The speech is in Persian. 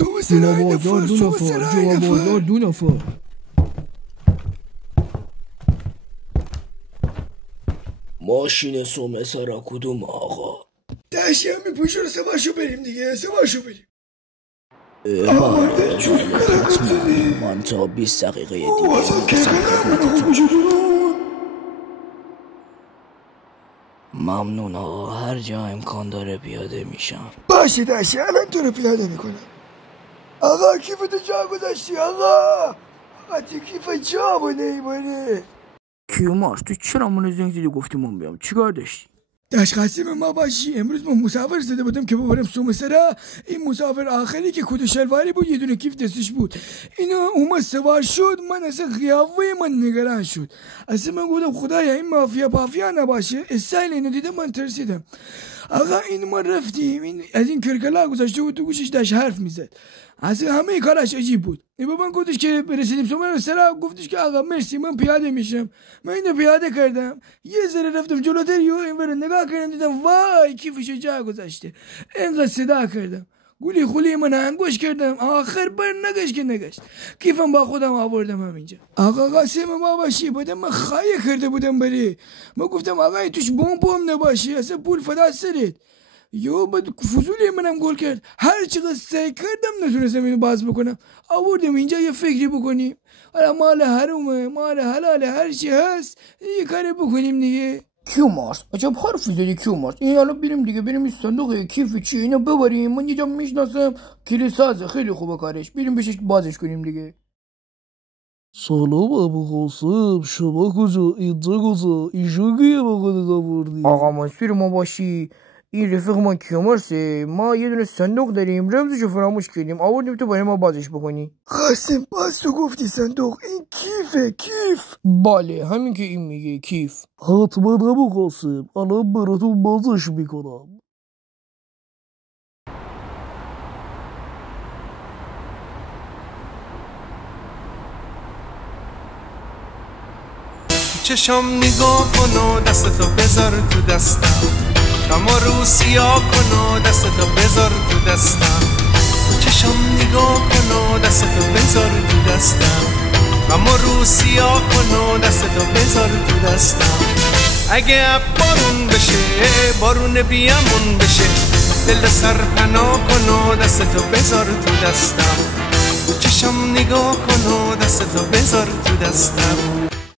جواب بازار دو نفر. جواب بازار دو نفر. ماشین سومه سرا کدوم آقا؟ دشتی هم میپوشه رو سواشو بریم دیگه. سواشو بریم. من تا 20 دقیقه دیگه میرسم خدمتتون. ممنون آقا، هر جا امکان داره پیاده میشم. باشه دشتی الان تو رو پیاده میکنم. آقا کیفتو جا گذاشتی آقا؟ آقا تو کیف جا بونه ایباره. کیومارس تو چرا منو زنگ زدی گفتی من بیام؟ چیکار داشتی؟ داشت قسیم ما باشی. امروز من مسافر زده بودم که ببرم سومسرا. این مسافر آخری که کت شلواری بود، یه دونه کیف دستش بود. اینو اومد سوار شد، من اصلا قیافه من نگران شد. اصلا من گفتم خدایا این مافیا نباشه. استایل اینو دیدم من ترسیدم. آقا این ما رفتیم، این از این کرکلا گذاشته بود تو گوشش داشت حرف میزد. اصلا همه کارش عجیب بود. این به من گفتش که برسیدیم سومسرا، گفتش که آقا مرسی من پیاده میشم. من اینو پیاده کردم، یه ذره رفتم جلوتر، یه اینور نگاه کردم دیدم وای کیفشو جا گذاشته. اینقدر صدا کردم، گولی خولی من انگوش کردم، آخر بر نگشت کیفم با خودم آوردم همینجا. آقا قاسم ما باشی بودم، من خایه کرده بودم بری. من گفتم آقا این توش بمب نباشی، اصلا پول فدا سرت. یو بعد فضولی منم گل کرد. هر چقدر سعی کردم نتونستم اینو باز بکنم. آوردم اینجا یه فکری بکنیم. حالا مال حرومه، مال حلاله، هر چی هست یه کاری بکنیم دیگه. کیومارس عجب حرفی زدی کیومارس. این حالا بریم دیگه، بریم این صندوق کیف چی اینو ببریم. من یه جا میشناسم کلی سازه، خیلی خوبه کارش. بریم بهش بازش کنیم دیگه. سلام ابو قاسم، شما کجا؟ اینجا کجا؟ اینجا گیه با خودت آوردی؟ آقا منصور ما باشی، این رفیق ما کیومارسه. ما یه دونه صندوق داریم، رمزشو فراموش کردیم، آوردیم تو برای ما بازش بکنی. قاسم باز تو گفتی صندوق؟ این کیفه. کیف؟ بله همین که این میگه کیف. حتما ابو قاسم، الان براتون بازش میکنم. چشم نگاه کن و دستتو بذار تو دستم. اما رو سیاه کن و دستتو بذار تو دستم. چشم نگاه کن و دستتو بذار تو دستم. اما رو سیاه کن و دستتو بذار تو دستم. اگه بارون بشه، بارون بیامون بشه، دل سر پناه کن و دستتو بذار تو دستم. چشم نگاه کن و دستتو بذار تو دستم.